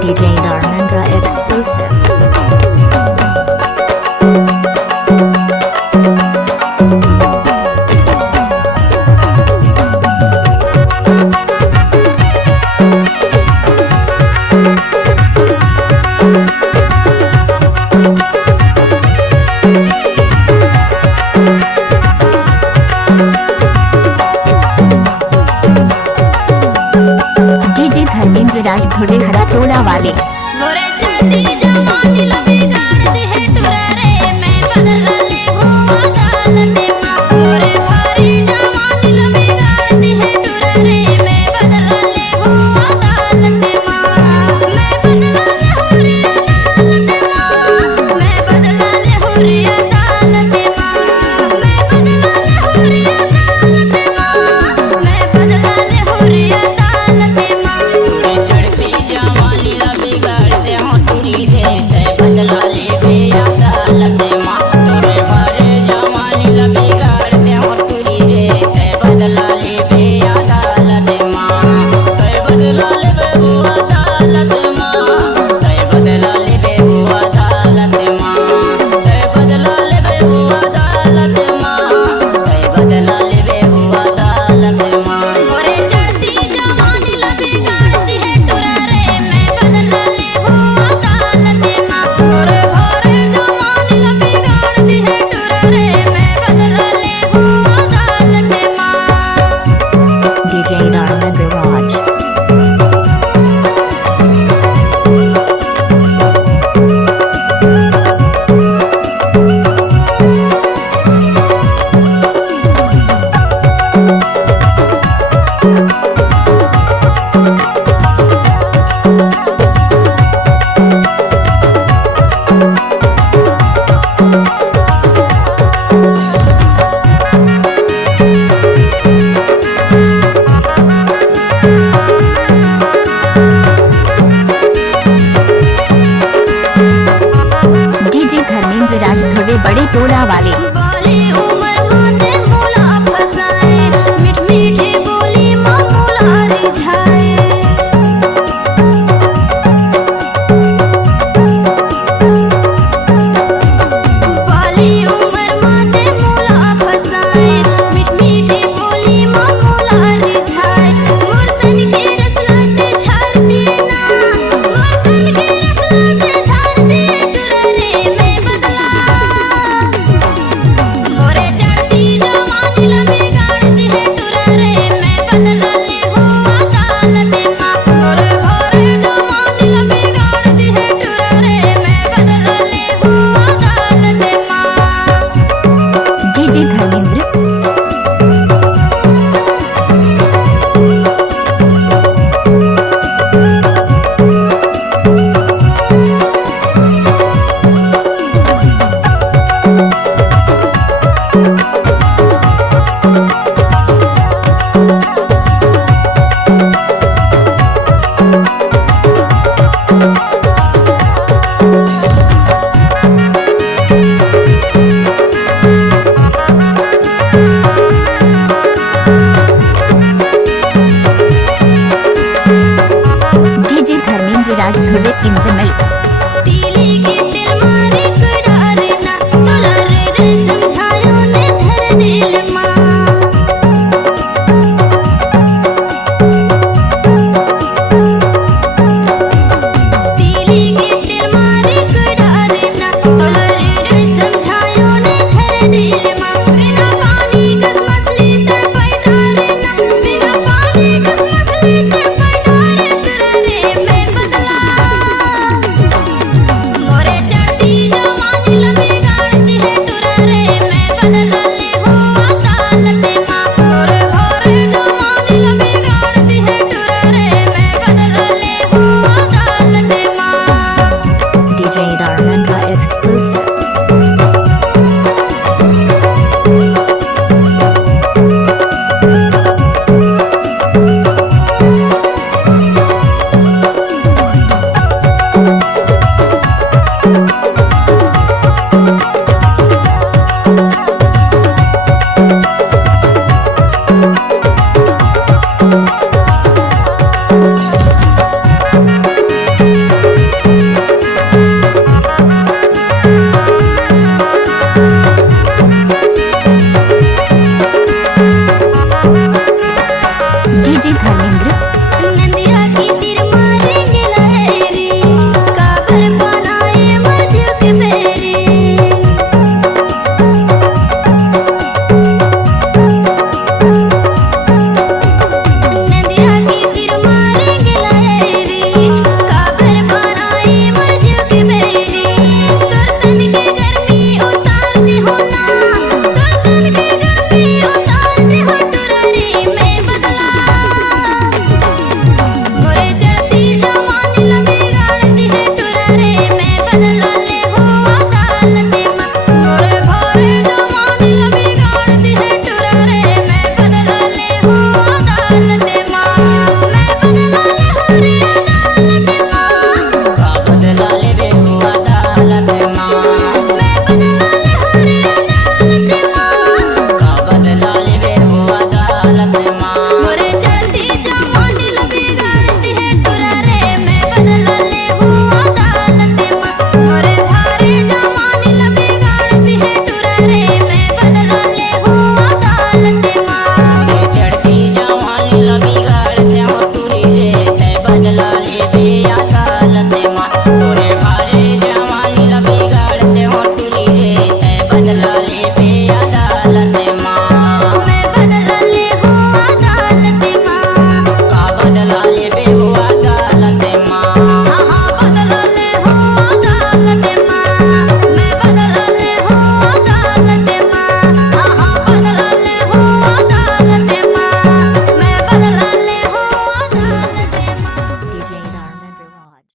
DJ Dharmendra exclusive. DJ Dharmendra Raj घोड़े हरा तोड़ा वाले मोरे चढ़ती जवानी लबी गाड़ दे है टुरा रे मैं बदला ले हो अदालत मां मोरे भारी जवानी लबी गाड़ दे है टुरा रे मैं बदला ले हो अदालत मां मैं बदला ले हो रे अदालत मां मैं बदला ले हो रे अदालत मां मैं बदला ले हो रे अदालत मां मैं बदला ले हो रे अदालत मां मोरे चढ़ती जवानी लबी गाड़ दे हो तुरी दे ते बदला ले बे अदालत मां मोरे भारे जवानी लबी गाड़ दे हो तुरी दे ते बदला ले बे अदालत मां ते बदला ले बे वो अदालत मां ते बदला ले बे वो अदालत मां ते बदला ले बे वो अदालत मां ते बदला ले बे वो अदालत मां मोरे चढ़ती जवानी लबी गाड़ती है टुरा रे मैं बदला ले हो अदालत मां मोरे भारे जवानी लबी गाड़ती है टुरा रे मैं बदला ले हो अदालत मां DJ Dharmendra Raj DJ Dharmendra Raj घोड़े बड़े तोड़ा वाले बोली उमर माते मोला फसाए मीठ मीठी बोली मां मोला रिझाए बोली उमर माते मोला फसाए मीठ मीठी बोली मां मोला रिझाए मुर्तन के रसला ते झाड़ती ना मुर्तन के रसला ते झाड़ती टुरा रे मैं बदला मोरे चढ़ती जवानी लबी गाड़ती है टुरा रे मैं बदला ले हो अदालत मां मोरे भारे जवानी लबी गाड़ती है टुरा रे मैं बदला ले हो अदालत मां डीजे धर्मेंद्र डीजे धर्मेंद्र राज घोड़े इन द मिक्स